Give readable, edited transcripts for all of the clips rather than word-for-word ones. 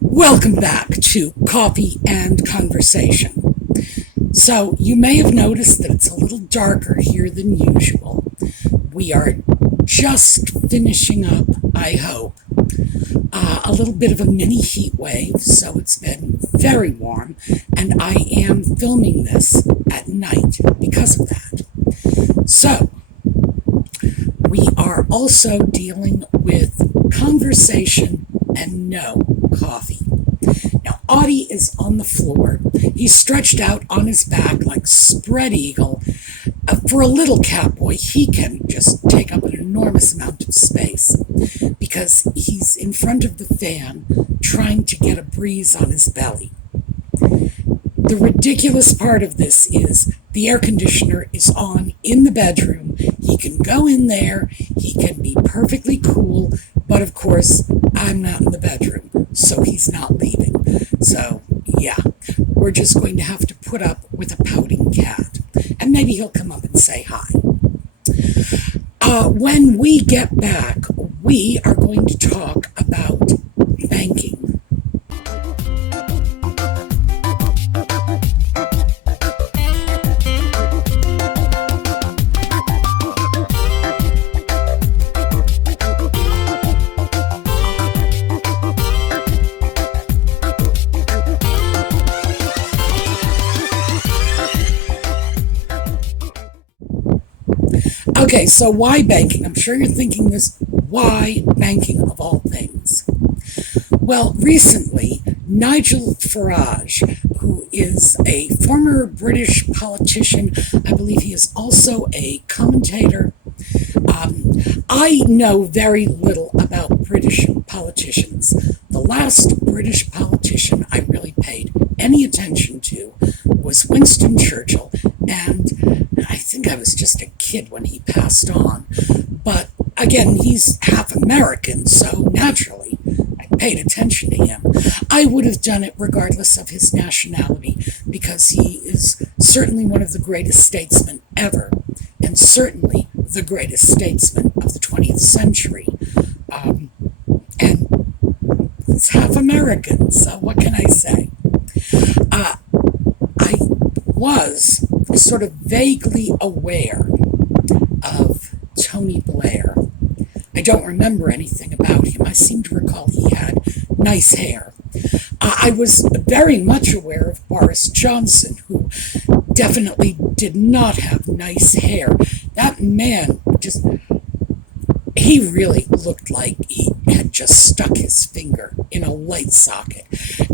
Welcome back to Coffee and Conversation. So you may have noticed that it's a little darker here than usual. We are just finishing up, I hope, a little bit of a mini heat wave, so it's been very warm, and I am filming this at night because of that. So, we are also dealing with conversation and no coffee. Now, Audie is on the floor. He's stretched out on his back like spread eagle. For a little catboy, he can just take up an enormous amount of space because he's in front of the fan trying to get a breeze on his belly. The ridiculous part of this is the air conditioner is on in the bedroom. He can go in there, he can be perfectly cool, but of course, I'm not in the bedroom, so he's not leaving. So, yeah, we're just going to have to put up with a pouting cat. And maybe he'll come up and say hi. When we get back, we are going to talk about banking. Okay, so why banking? I'm sure you're thinking this, why banking of all things? Well, recently, Nigel Farage, who is a former British politician, I believe he is also a commentator. I know very little about British politicians. The last British politician I really paid any attention to was Winston Churchill, and I think I was just a kid when he passed on. But again, he's half American, so naturally I paid attention to him. I would have done it regardless of his nationality, because he is certainly one of the greatest statesmen ever, and certainly the greatest statesman of the 20th century. And it's half American, so what can I say? I was sort of vaguely aware of Tony Blair. I don't remember anything about him. I seem to recall he had nice hair. I was very much aware of Boris Johnson, who definitely did not have nice hair. That man he really looked like he had just stuck his finger in a light socket.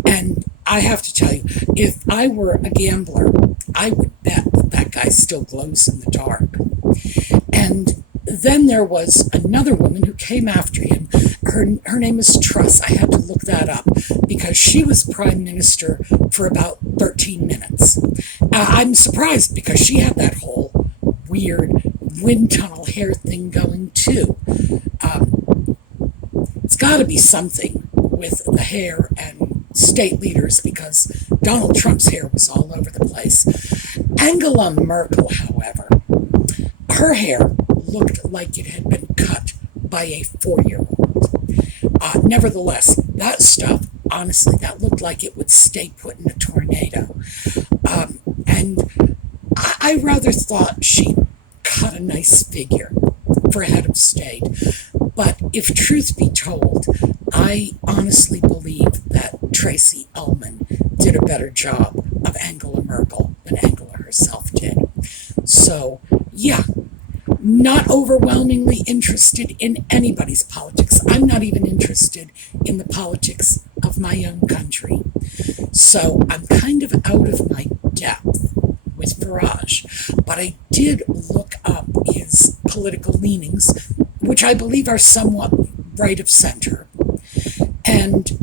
And I have to tell you, if I were a gambler, I would bet that guy still glows in the dark. And then there was another woman who came after him. Her name is Truss. I had to look that up because she was prime minister for about 13 minutes. I'm surprised because she had that whole weird wind tunnel hair thing going too. It's got to be something with the hair and state leaders, because Donald Trump's hair was all over the place. Angela Merkel, however, her hair looked like it had been cut by a 4-year-old. Nevertheless, that stuff, honestly, that looked like it would stay put in a tornado. And I rather thought she cut a nice figure for a head of state. But if truth be told, I honestly believe that Tracy Ullman did a better job of Angela Merkel than Angela herself did. So, yeah, not overwhelmingly interested in anybody's politics. I'm not even interested in the politics of my own country. So I'm kind of out of my depth with Farage, but I did look up his political leanings, which I believe are somewhat right of center. And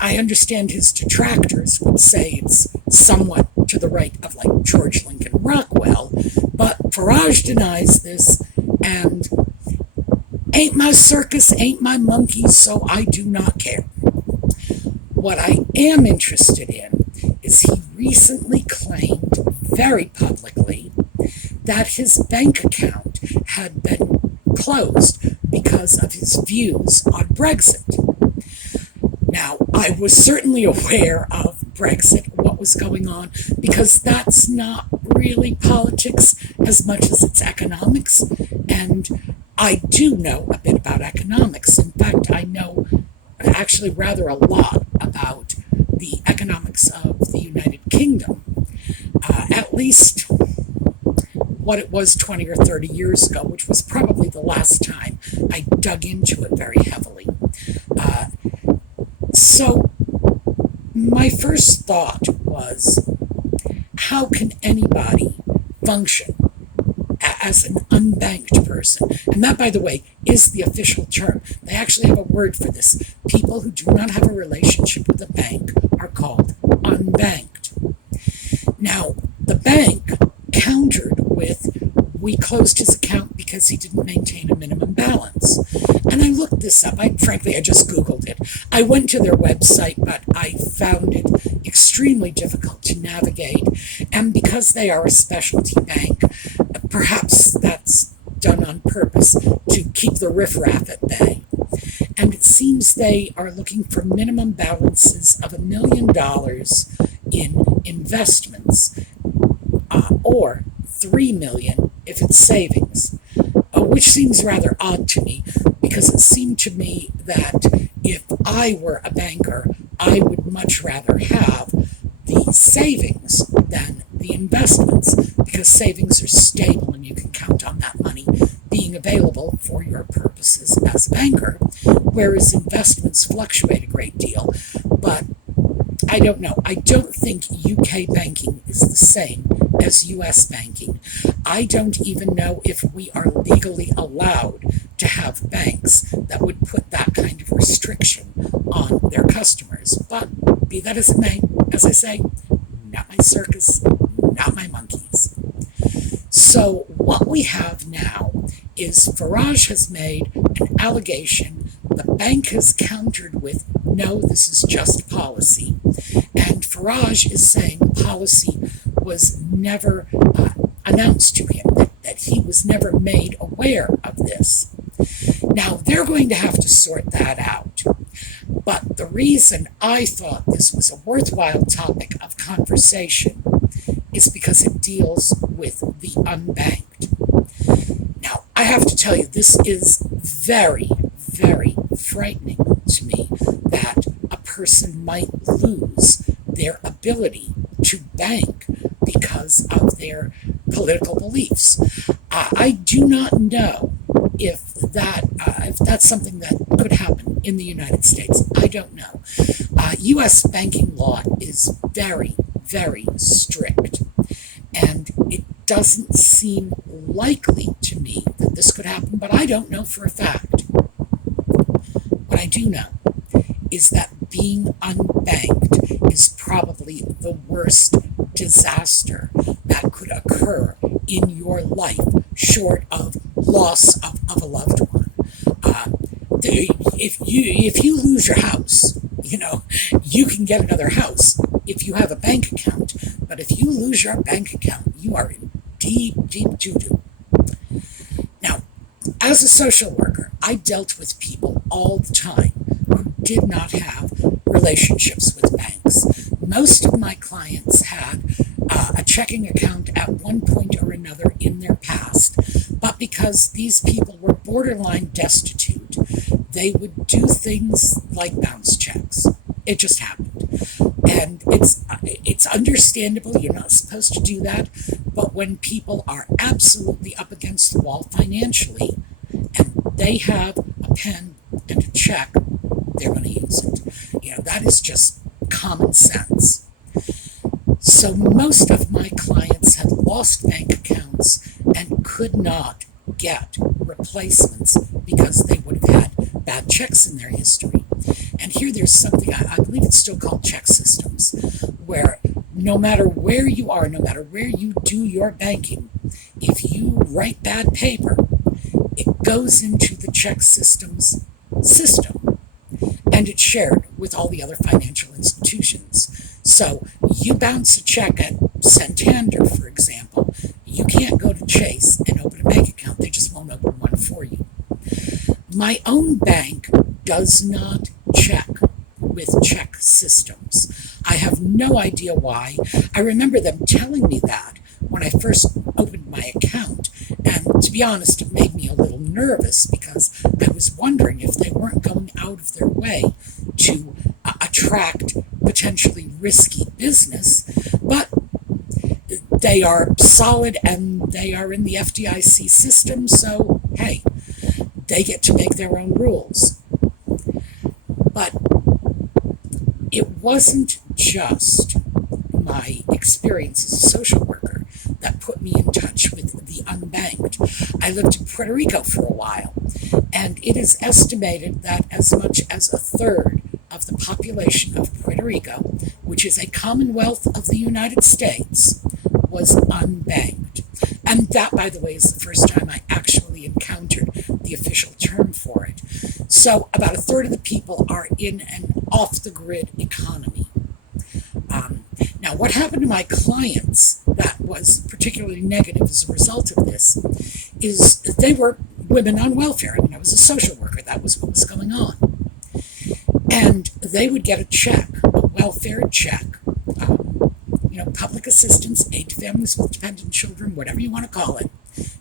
I understand his detractors would say it's somewhat to the right of like George Lincoln Rockwell, but Farage denies this, and ain't my circus, ain't my monkey, so I do not care. What I am interested in is he recently claimed very publicly that his bank account had been closed because of his views on Brexit. Now, I I was certainly aware of Brexit, what was going on, because that's not really politics as much as it's economics. And I do know a bit about economics. In fact, I know actually rather a lot about the economics of the United Kingdom, at least what it was 20 or 30 years ago, which was probably the last time I dug into it very heavily. So my first thought was, how can anybody function as an unbanked person? And that, by the way, is the official term. They actually have a word for this. People who do not have a relationship with a bank are called unbanked. Now, the bank countered with, we closed his account because he didn't maintain a minimum balance. And I looked this up. Frankly, I just Googled it. I went to their website, but I found it extremely difficult to navigate. And because they are a specialty bank, perhaps that's done on purpose to keep the riffraff at bay. And it seems they are looking for minimum balances of $1 million in investments, or $3 million if it's savings, which seems rather odd to me, because it seemed to me that if I were a banker, I would much rather have the savings than the investments, because savings are stable and you can count on that money being available for your purposes as a banker, whereas investments fluctuate a great deal. But I don't know. I don't think UK banking is the same as US banking. I don't even know if we are legally allowed to have banks that would put that kind of restriction on their customers. But be that as it may, as I say, not my circus, not my monkeys. So what we have now is Farage has made an allegation. The bank has countered with, no, this is just policy. And Farage is saying the policy was never announced to him, that he was never made aware of this. Now, they're going to have to sort that out. But the reason I thought this was a worthwhile topic of conversation is because it deals with the unbanked. Now, I have to tell you, this is very, very frightening to me that a person might lose their ability to bank because of their political beliefs. I do not know if that's something that could happen in the United States. I don't know. U.S. banking law is very, very strict, and it doesn't seem likely to me that this could happen, but I don't know for a fact. What I do know is that being unbanked is probably the worst disaster that could occur in your life, short of loss of a loved one. If you lose your house, you can get another house if you have a bank account. But if you lose your bank account, you are in deep, deep doo-doo. Now, as a social worker, I dealt with people all the time who did not have relationships with banks. Most of my clients had a checking account at one point or another in their past, but because these people were borderline destitute, they would do things like bounce checks. It just happened. And it's understandable, you're not supposed to do that, but when people are absolutely up against the wall financially, and they have a pen and a check, they're going to use it. That is just common sense. So most of my clients had lost bank accounts and could not get replacements because they would have had bad checks in their history. And here there's something, I believe it's still called check systems, where no matter where you are, no matter where you do your banking, if you write bad paper, it goes into the check systems system, and it's shared with all the other financial institutions. So you bounce a check at Santander, for example, you can't go to Chase and open a bank account. They just won't open one for you. My own bank does not check with check systems. I have no idea why. I remember them telling me that when I first opened my account, and to be honest, it made me a little nervous because I was wondering if they weren't going out of their way to attract potentially risky business, but they are solid and they are in the FDIC system, so hey, they get to make their own rules. But it wasn't just my experience as a social worker that put me in touch with the unbanked. I lived in Puerto Rico for a while, and it is estimated that as much as a third of the population of Puerto Rico, which is a commonwealth of the United States, was unbanked. And that, by the way, is the first time I actually encountered the official term for it. So about a third of the people are in an off-the-grid economy. Now, what happened to my clients that was particularly negative as a result of this is they were women on welfare. I mean, I was a social worker. That was what was going on. And they would get a check, a welfare check, public assistance, aid to families with dependent children, whatever you want to call it.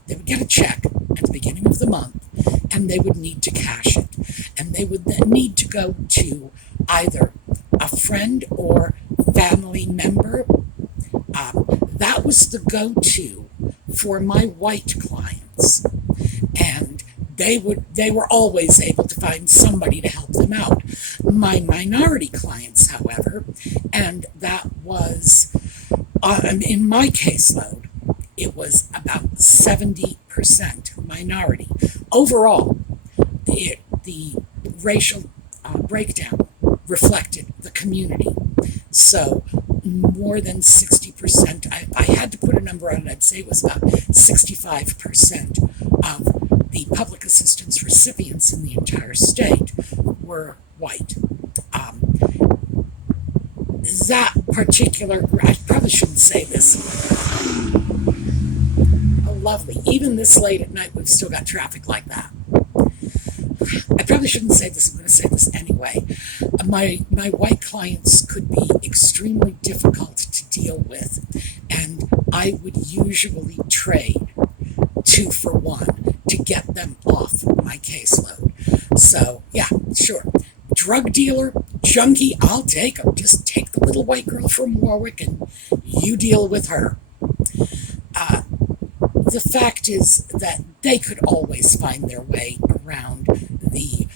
They would get a check at the beginning of the month, and they would need to cash it. And they would then need to go to either a friend or family member. That was the go-to for my white clients. And they were always able to find somebody to help them out. My minority clients, however, and that was, in my caseload, it was about 70% minority. Overall, the racial breakdown reflected the community. So more than 60%, if I had to put a number on it, I'd say it was about 65% of the public assistance recipients in the entire state were white. That particular, I probably shouldn't say this. Oh, lovely. Even this late at night, we've still got traffic like that. I probably shouldn't say this. I'm going to say this anyway. My white clients could be extremely difficult to deal with, and I would usually trade 2 for 1 to get them off my caseload. So, yeah, sure. Drug dealer, junkie, I'll take them. Just take the little white girl from Warwick and you deal with her. The fact is that they could always find their way around the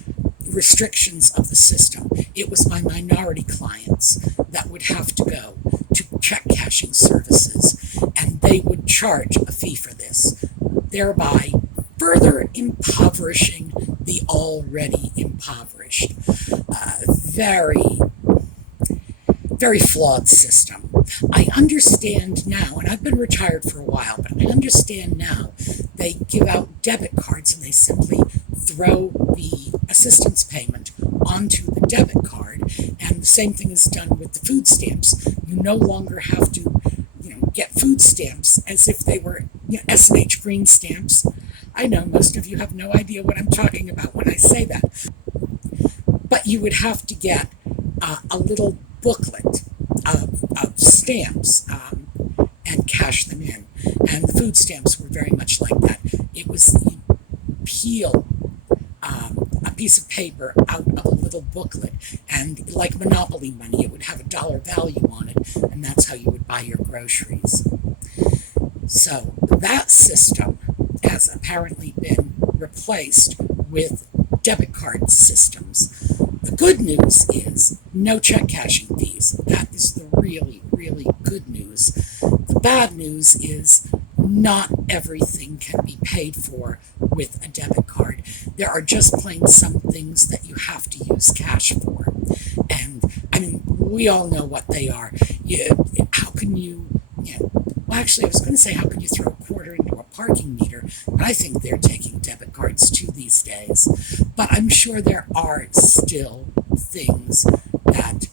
restrictions of the system. It was my minority clients that would have to go to check cashing services, and they would charge a fee for this, thereby further impoverishing the already impoverished. Very, very flawed system. I understand now, and I've been retired for a while, but I understand now they give out debit cards and they simply throw the assistance payment onto the debit card, and the same thing is done with the food stamps. You no longer have to, get food stamps as if they were S&H green stamps. I know most of you have no idea what I'm talking about when I say that. But you would have to get a little booklet of stamps and cash them in. And the food stamps were very much like that. It was you peel a piece of paper out of a little booklet, and like Monopoly money, it would have a dollar value on it, and that's how you would buy your groceries. So that system has apparently been replaced with debit card systems. The good news is no check cashing fees. That is the really, really good news. The bad news is not everything can be paid for with a debit card. There are just plain some things that you have to use cash for. And, we all know what they are. How can you, well, actually, I was going to say, how can you throw a quarter into a parking meter? But I think they're taking debit cards too these days. But I'm sure there are still things that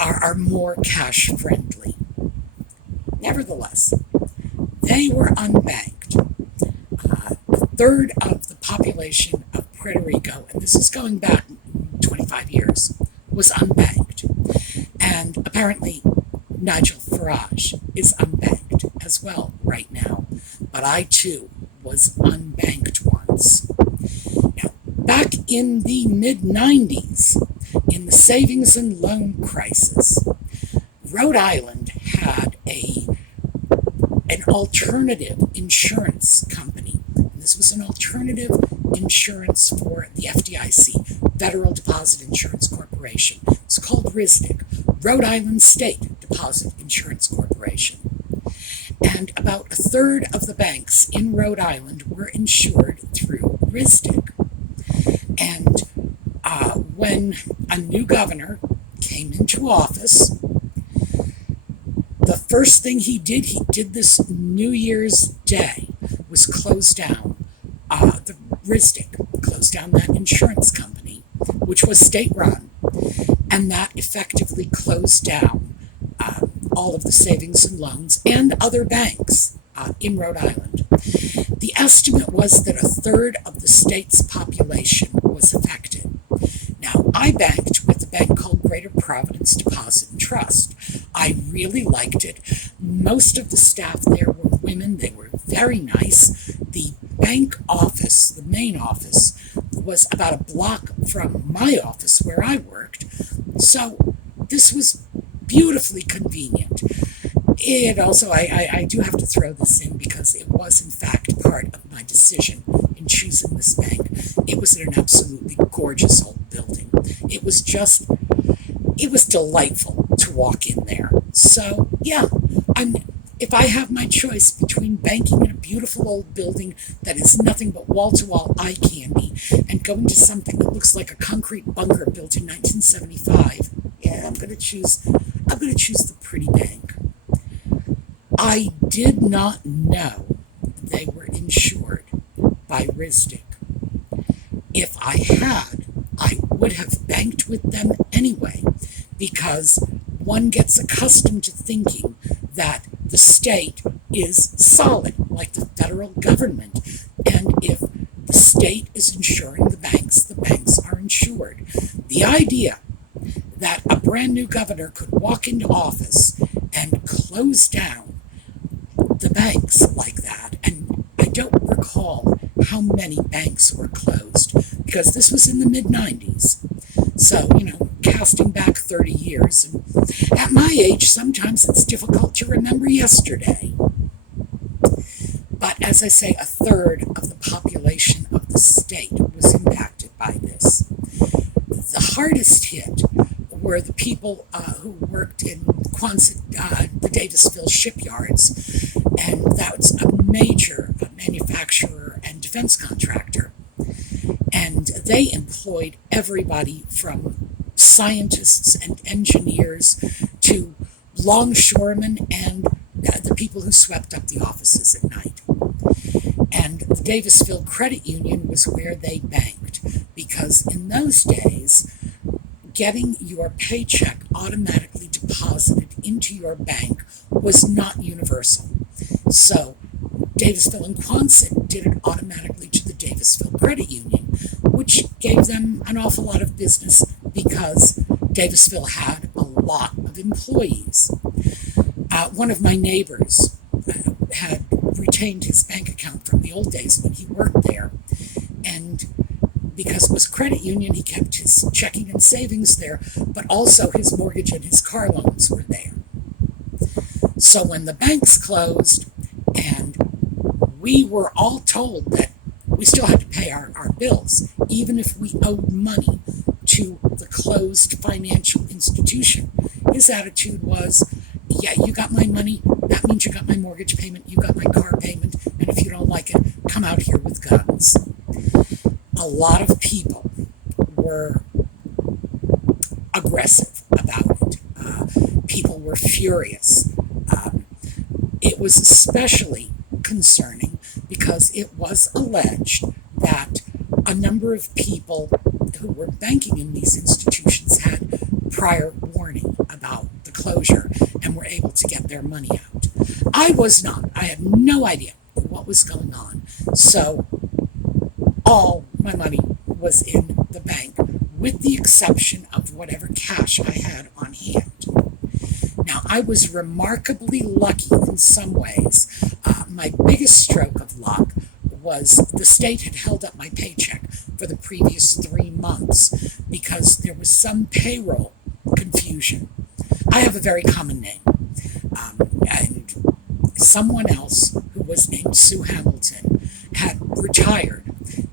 are more cash friendly. Nevertheless, they were unbanked. A third of the population of Puerto Rico, and this is going back 25 years, was unbanked. And apparently Nigel Farage is unbanked as well right now. But I too was unbanked once. Now, back in the mid-90s, in the savings and loan crisis, Rhode Island had an alternative insurance company. This was an alternative insurance for the FDIC, Federal Deposit Insurance Corporation. It's called RISDIC, Rhode Island State Deposit Insurance Corporation. And about a third of the banks in Rhode Island were insured through RISDIC. And when a new governor came into office, the first thing he did this New Year's Day, was close down the RISDIC, closed down that insurance company, which was state-run, and that effectively closed down all of the savings and loans and other banks in Rhode Island. The estimate was that a third of the state's population was affected. Now, I banked with a bank called Greater Providence Deposit and Trust. I really liked it. Most of the staff there were women. They were very nice. The bank office, the main office, was about a block from my office where I worked. So this was beautifully convenient. It also, I do have to throw this in because it was in fact part of my decision in choosing this bank. It was in an absolutely gorgeous old building. It was delightful to walk in there. So yeah, if I have my choice between banking in a beautiful old building that is nothing but wall-to-wall eye candy and going to something that looks like a concrete bunker built in 1975, yeah, I'm going to choose the pretty bank. I did not know they were insured by RISDIC. If I had, I would have banked with them anyway, because one gets accustomed to thinking that the state is solid, like the federal government, and if the state is insuring the banks are insured. The idea that a brand new governor could walk into office and close down the banks like that, and I don't recall how many banks were closed, because this was in the mid-90s. So, casting back 30 years, and at my age, sometimes it's difficult to remember yesterday. But as I say, a third of the population of the state was impacted by this. The hardest hit were the people who worked in the Davisville shipyards, and that's a major manufacturer and defense contractor. And they employed everybody from scientists and engineers to longshoremen and the people who swept up the offices at night. And the Davisville Credit Union was where they banked, because in those days, getting your paycheck automatically deposited into your bank was not universal. So Davisville and Quonset did it automatically to the Davisville Credit Union, which gave them an awful lot of business because Davisville had a lot of employees. One of my neighbors had retained his bank account from the old days when he worked there, and because it was a credit union, he kept his checking and savings there, but also his mortgage and his car loans were there. So when the banks closed, and we were all told that we still had to pay our bills, even if we owed money to the closed financial institution, his attitude was, yeah, you got my money, that means you got my mortgage payment, you got my car payment, and if you don't like it, come out here with guns. A lot of people were aggressive about it. People were furious. It was especially concerning because it was alleged that a number of people who were banking in these institutions had prior warning about the closure and were able to get their money out. I was not. I had no idea what was going on. So all my money was in the bank with the exception of whatever cash I had on hand. Now, I was remarkably lucky in some ways. My biggest stroke of luck was the state had held up my paycheck for the previous 3 months because there was some payroll confusion. I have a very common name, and someone else who was named Sue Hamilton had retired,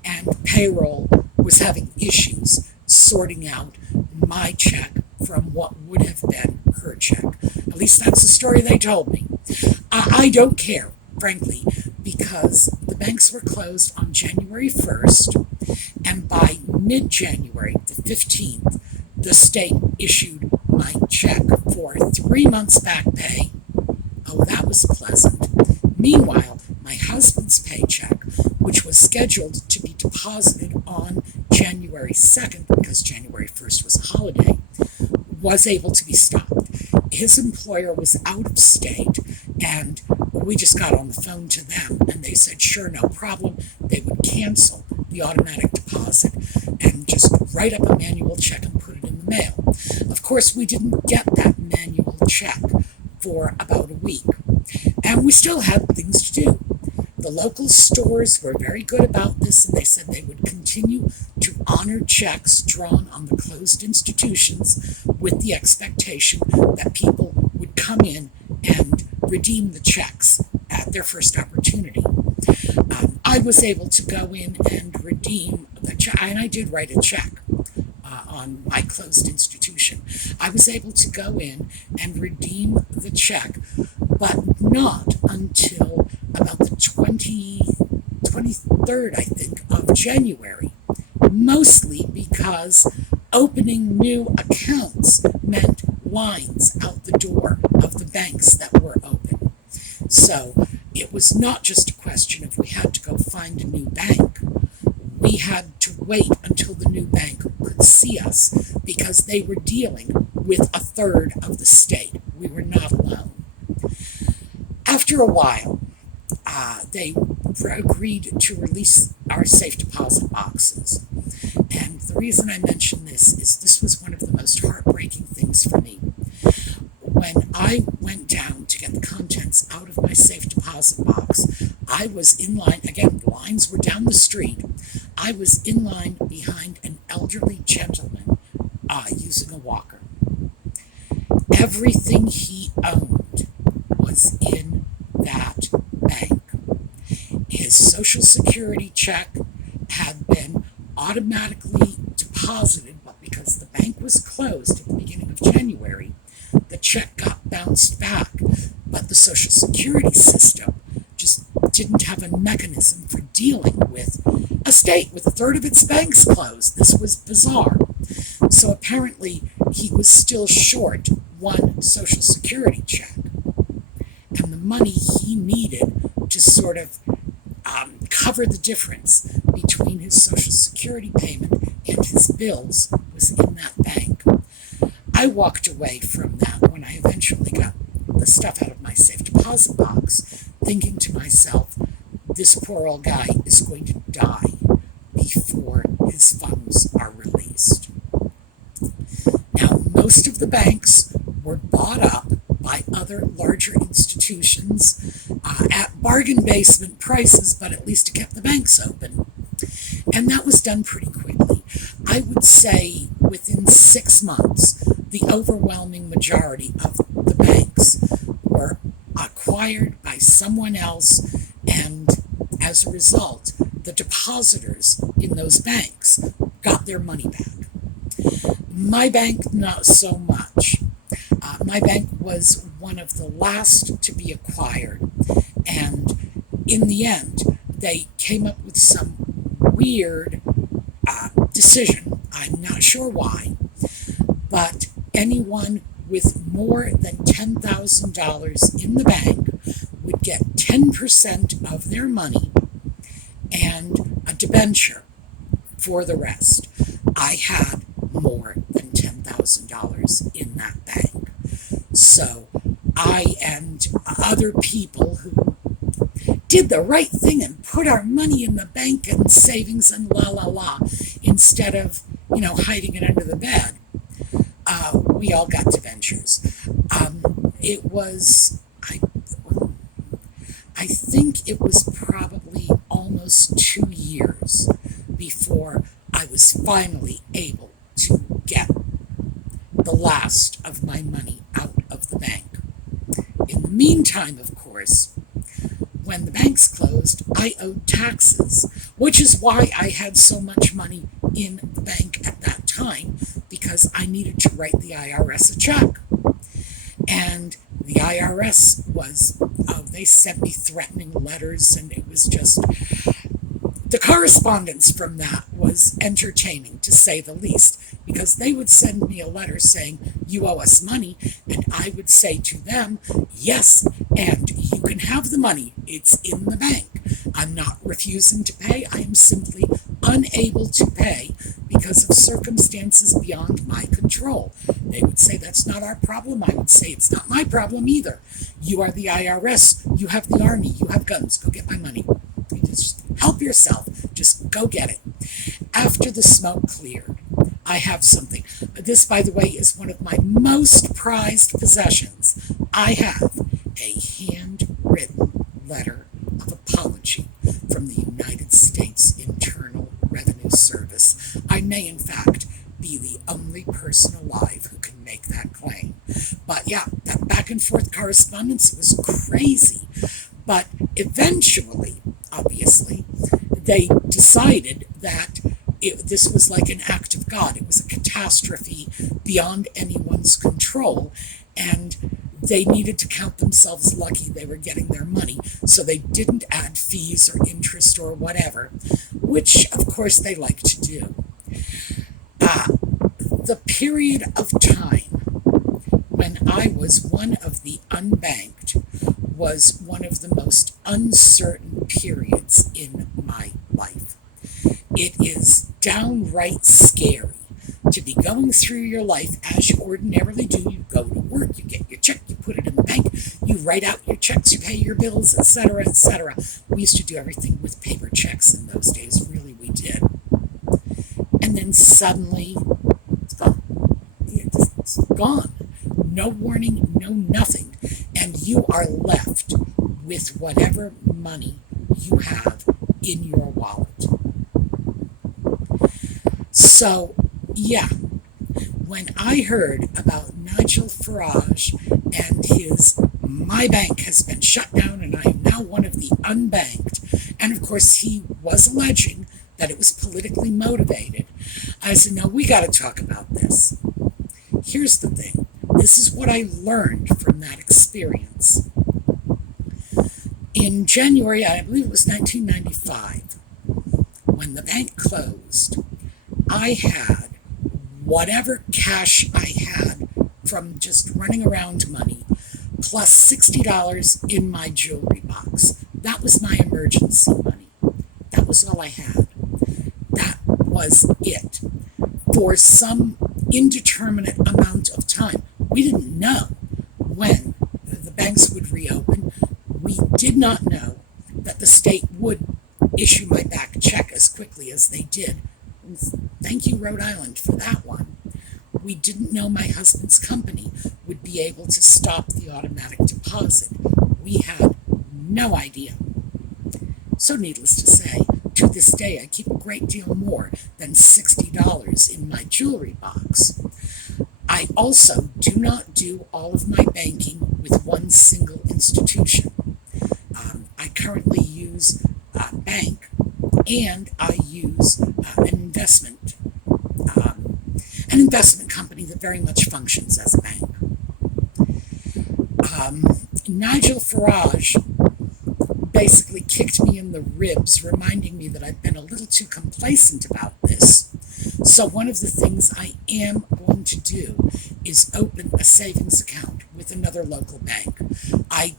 and payroll was having issues sorting out my check from what would have been her check. At least that's the story they told me. I don't care, frankly, because the banks were closed on January 1st, and by mid-January, the 15th, the state issued my check for 3 months back pay. Oh, that was pleasant. Meanwhile, my husband's paycheck, which was scheduled to be deposited on January 2nd, because January 1st was a holiday, was able to be stopped. His employer was out of state, and we just got on the phone to them, and they said, sure, no problem. They would cancel the automatic deposit and just write up a manual check and put it in the mail. Of course, we didn't get that manual check for about a week, and we still had things to do. The local stores were very good about this, and they said they would continue to honor checks drawn on the closed institutions with the expectation that people would come in and redeem the checks at their first opportunity. I was able to go in and redeem the check, and I did write a check on my closed institution. I was able to go in and redeem the check, but not until about the 23rd, I think, of January, mostly because opening new accounts meant lines out the door of the banks that were open. So it was not just a question of we had to go find a new bank. We had to wait until the new bank could see us because they were dealing with a third of the state. We were not alone. After a while, they agreed to release our safe deposit boxes. And the reason I mention this is this was one of the most heartbreaking things for me. When I went down to get the contents out of my safe deposit box, I was in line. Again, the lines were down the street. I was in line behind an elderly gentleman using a walker. Everything he owned was in that bank. His Social Security check had been automatically deposited, but because the bank was closed at the beginning of January, the check got bounced back. But the Social Security system just didn't have a mechanism for dealing with a state with a third of its banks closed. This was bizarre. So apparently he was still short one Social Security check. And the money he needed to sort of cover the difference between his Social Security payment and his bills was in that bank. I walked away from that when I eventually got the stuff out of my safe deposit box, thinking to myself, this poor old guy is going to die before his funds are released. Now, most of the banks were bought up by other larger institutions at bargain basement prices, but at least it kept the banks open. And that was done pretty quickly. I would say within 6 months, the overwhelming majority of the banks were acquired by someone else, and as a result, the depositors in those banks got their money back. My bank, not so much. My bank was one of the last to be acquired, and in the end, they came up with some weird decision. I'm not sure why, but anyone with more than $10,000 in the bank would get 10% of their money and a debenture for the rest. I had more than $10,000 in that bank. So I and other people who did the right thing and put our money in the bank and savings and la la la, instead of hiding it under the bed. We all got debentures. It was, I think it was probably almost 2 years before I was finally able to get the last of my money out of the bank. In the meantime, of course, when the banks closed, I owed taxes, which is why I had so much money in the bank at that time, because I needed to write the IRS a check. And the IRS was, they sent me threatening letters, and it was just, the correspondence from that was entertaining, to say the least, because they would send me a letter saying, you owe us money, and I would say to them, yes, and you can have the money. It's in the bank. I'm not refusing to pay. I am simply unable to pay because of circumstances beyond my control. They would say, that's not our problem. I would say, it's not my problem either. You are the IRS. You have the army. You have guns. Go get my money. You just help yourself. Just go get it. After the smoke cleared, I have something. This, by the way, is one of my most prized possessions. I have a handwritten letter of apology from the United States Internal Revenue Service. I may, in fact, be the only person alive who can make that claim. But yeah, that back and forth correspondence was crazy. But eventually, obviously, they decided that this was like an act of God. It was a catastrophe beyond anyone's control, and they needed to count themselves lucky they were getting their money, so they didn't add fees or interest or whatever, which, of course, they like to do. The period of time when I was one of the unbanked was one of the most uncertain periods in my life. It is downright scary to be going through your life as you ordinarily do. You go to work, you get your check, you put it in the bank, you write out your checks, you pay your bills, etc., etc. We used to do everything with paper checks in those days, really we did. And then suddenly, it's gone. It's gone. No warning, no nothing. And you are left with whatever money you have in your wallet. So, yeah, when I heard about Nigel Farage and his "my bank has been shut down and I am now one of the unbanked," and of course he was alleging that it was politically motivated, I said, no, we got to talk about this. Here's the thing. This is what I learned from that experience. In January, I believe it was 1995, when the bank closed, I had whatever cash I had from just running around money, plus $60 in my jewelry box. That was my emergency money. That was all I had. That was it. For some indeterminate amount of time. We didn't know when the banks would reopen. We did not know that the state would issue my back check as quickly as they did. And thank you, Rhode Island, for that one. We didn't know my husband's company would be able to stop the automatic deposit. We had no idea. So needless to say, to this day, I keep a great deal more than $60 in my jewelry box. I also do not do all of my banking with one single institution. I currently use a bank, and I use an investment company that very much functions as a bank. Nigel Farage basically kicked me in the ribs, reminding me that I've been a little too complacent about this. So one of the things I am going to do is open a savings account with another local bank. I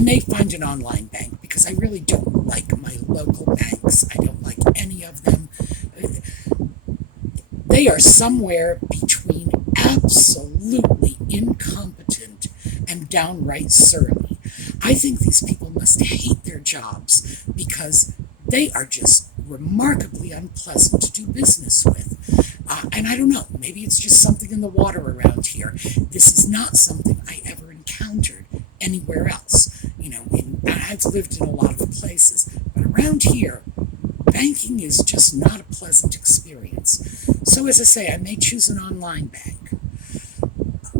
may find an online bank because I really don't like my local banks. I don't like any of them. They are somewhere between absolutely incompetent and downright surly. I think these people must hate their jobs because they are just remarkably unpleasant to do business with. And I don't know, maybe it's just something in the water around here. This is not something I ever encountered anywhere else. I've lived in a lot of places, but around here, banking is just not a pleasant experience. So as I say, I may choose an online bank.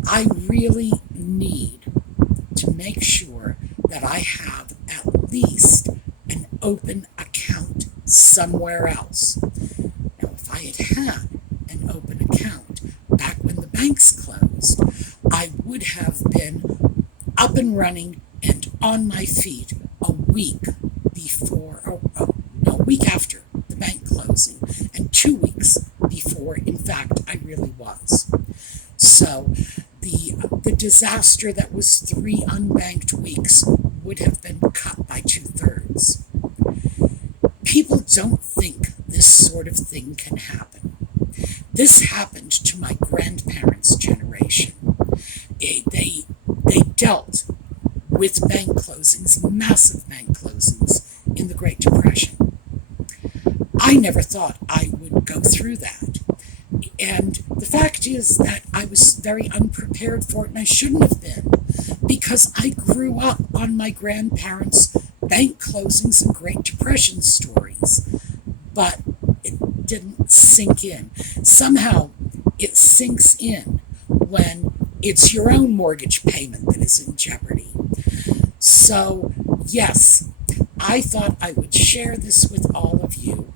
I really need to make sure that I have at least an open account somewhere else. Now, if I had an open account back when the banks closed, I would have been up and running and on my feet a week after the bank closing, and 2 weeks before, in fact, I really was. So the disaster that was 3 unbanked weeks would have been cut by 2/3. People don't think this sort of thing can happen. This happened to my grandparents' generation. They dealt with bank closings, massive bank closings in the Great Depression. I never thought I would go through that. And the fact is that I was very unprepared for it, and I shouldn't have been, because I grew up on my grandparents' bank closings and Great Depression stories. But it didn't sink in. Somehow it sinks in when it's your own mortgage payment that is in jeopardy. So, yes, I thought I would share this with all of you.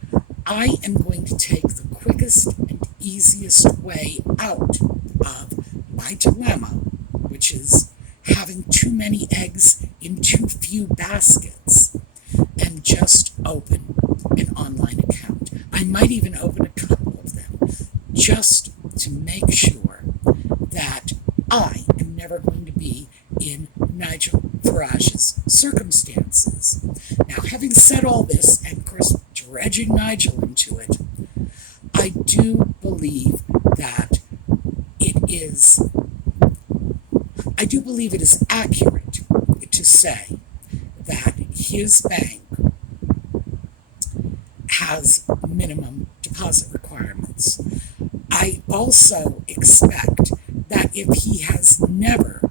I am going to take the quickest and easiest way out of my dilemma, which is having too many eggs in too few baskets, and just open an online account. I might even open a couple of them, just to make sure that I am never going to be in Nigel Farage's circumstances. Now, having said all this, and of course dredging Nigel into it, I do believe that it is accurate to say that his bank has minimum deposit requirements. I also expect that if he has never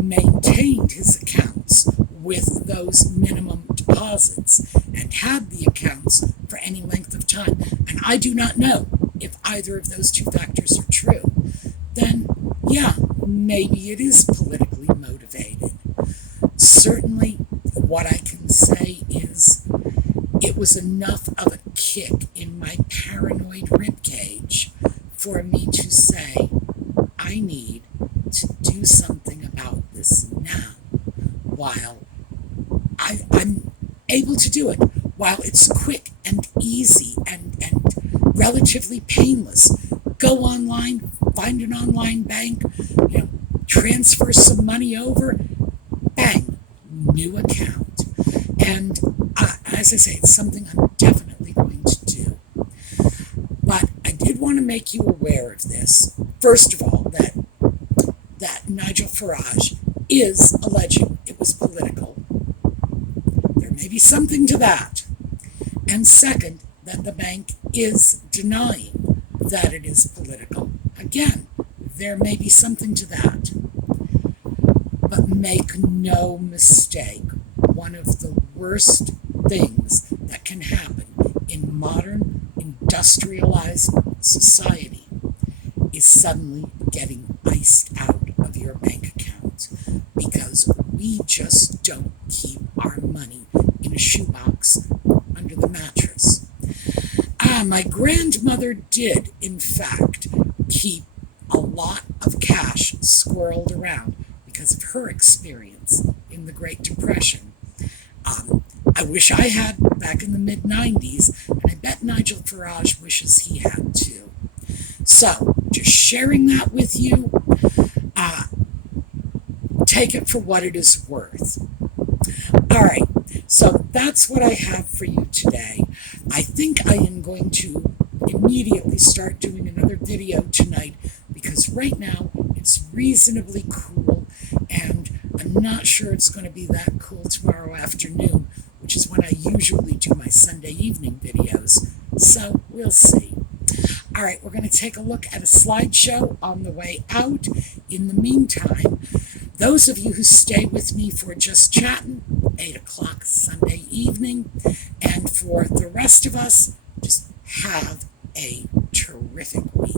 maintained his accounts with those minimum deposits and had the accounts for any length of time, and I do not know if either of those two factors are true, then yeah, maybe it is politically motivated. Certainly, what I can say is it was enough of a kick in my paranoid ribcage for me to say, I need to do something about this now, while I'm able to do it, while it's quick and easy and relatively painless. Go online, find an online bank, transfer some money over, bang, new account. And as I say, it's something I'm definitely going to do. But I did want to make you aware of this. First of all, that Nigel Farage is alleging it was political. There may be something to that. And second, that the bank is denying that it is political. Again, there may be something to that. But make no mistake, one of the worst things that can happen in modern industrialized society is suddenly getting iced out of your bank account, because we just don't keep our money in a shoebox under the mattress. My grandmother did, in fact, keep a lot of cash squirreled around because of her experience in the Great Depression. I wish I had back in the mid-90s, and I bet Nigel Farage wishes he had too. So, just sharing that with you, take it for what it is worth. All right, so that's what I have for you today. I think I am going to immediately start doing another video tonight, because right now it's reasonably cool, and I'm not sure it's going to be that cool tomorrow afternoon which is when I usually do my Sunday evening videos. So we'll see. All right, we're going to take a look at a slideshow on the way out. In the meantime, those of you who stay with me for Just Chatting, 8 o'clock Sunday evening, and for the rest of us, just have a terrific week.